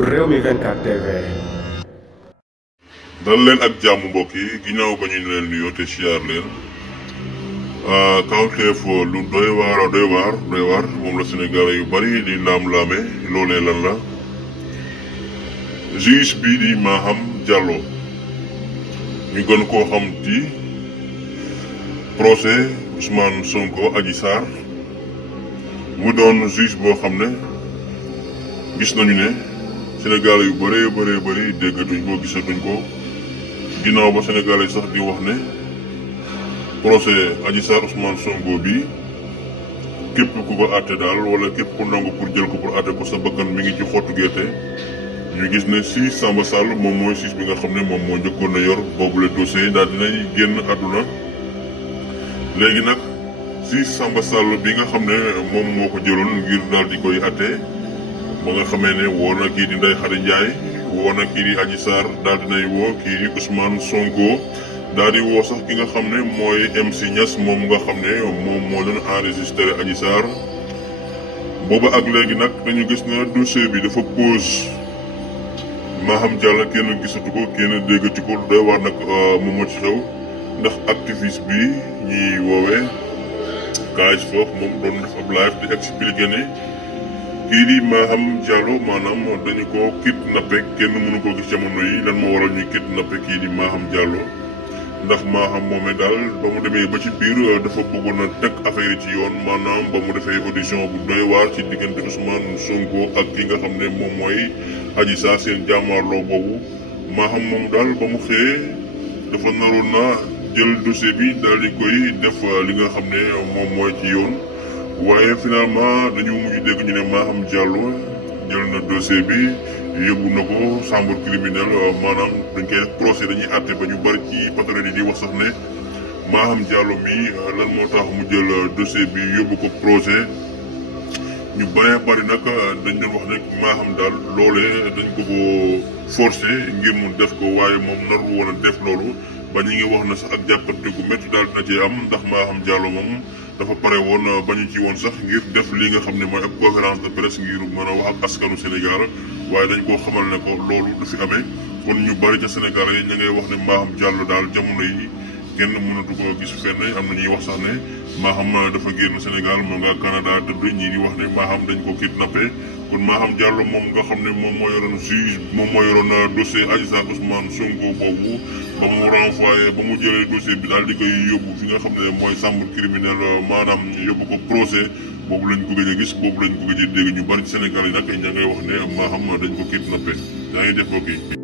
Rewmi 24 TV. dal leen ak jàmm mbokk yi ginnaaw ba ñu leen nuyoo te siyaar leen kawteef lu doy waar moom la Sénégalais yu bari di laam-laame loolee lan la juge bii di Maham Diallo ñu gën koo xam ci procès Ousmane Sonko Adji Sarr mu doon juge boo xam ne gis nañu ne Sénégalais yu bëree déggatuñ ko gisatuñ ko ginnaaw ba Sénégalais sax di wax ne procès Adji Sarr Ousmane Sonko bi képp ku ko àtte daal wala képp ku nangu pour jël ko pour àtte ko sa bakkan mi ngi ci xottu gerte ñu gis ne si Samba Sall moom mooy siis bi nga xam ne moom moo njëkkoon a yor boobule dossier daal dinay génn àdduna léegi nag si Samba Sall bi nga xam ne moom moo ko jëloon ngir daal di koy àtte ba nga xamee ne woo na kii di Ndeye Khady Ndiaye woo na kii di Adji Sarr daal dinay woo kii di Ousmane Sonko daal di woo sax ki nga xam ne mooy MC Niass moom nga xam ne moom moo doon enregistré Adji Sarr booba ak léegi nag dañu gis ne dossier bi dafa pause Maham Diallo kenn gisatu ko kenn déggatu ko doy waar nag moom moo ci xew ndax activiste bi ñuy woowee Kaaj foofu moom doon def ab live di expliqué ne kii di Maham Diallo maanaam dañu ko kidnappé kenn mënu ko gis jamono yi lan moo waral ñuy kidnappé kii di Maham Diallo ndax Maham moomee daal ba mu demee ba ci biir dafa bëggoon a teg affaire yi ci yoon maanaam ba mu defee audition bu doy waar ci diggante Ousmane Sonko ak ki nga xam ne moom mooy Adji Sarr seen jàmmaarloo boobu Maham moom daal ba mu xëyee dafa naroon na jël dossier bi daal di koy def li nga xam ne moom mooy ci yoon waaye finalement dañu mujj dégg ñu ne Maham Diallo jël na dossier bi yóbbu na ko chambre criminelle maanaam dañ koy def procès dañuy àtte ba ñu bari ci patriote yi di wax sax ne Maham Diallo mi lan moo tax mu jël dossier bi yóbbu ko procès ñu bari nag dañ doon wax ne Maham daal loolee dañ ko forcé ngir mu def ko waaye moom naru woon a def loolu ba ñu ngi wax na sax ak jàppante gu métti daal dina ci am ndax Maham Diallo moom dafa pare woon bañu ci woon sax ngir def li nga xam ne mooy ab conférence de presse ngir mën a wax ak askanu Sénégal waaye dañ koo xamal ne ko loolu du fi amee kon ñu bari ca Sénégal yi ña ngay wax ne Maham Diallo daal jamono yi kenn mënatu ko gis fenn am na ñuy wax sax ne Maham dafa génn Sénégal moo nga Canada tëdd ñii di wax ne Maham dañ ko kidnappé kon Maham Diallo moom nga xam ne moom moo yoroon juge moom moo yoroon dossier Adji Sarr Ousmane Sonko boobu ba mu renvoyé ba mu jëlee dossier bi daal di koy yóbbu fi nga xam ne mooy chambre criminelle maanaam yóbbu ko procès boobu lañ ko gëj a gis boobu lañ ko gëj a dégg ñu bari ci Sénégal yi nag ña ngay wax ne Maham dañ ko kidnappé yaa ngi def ko kii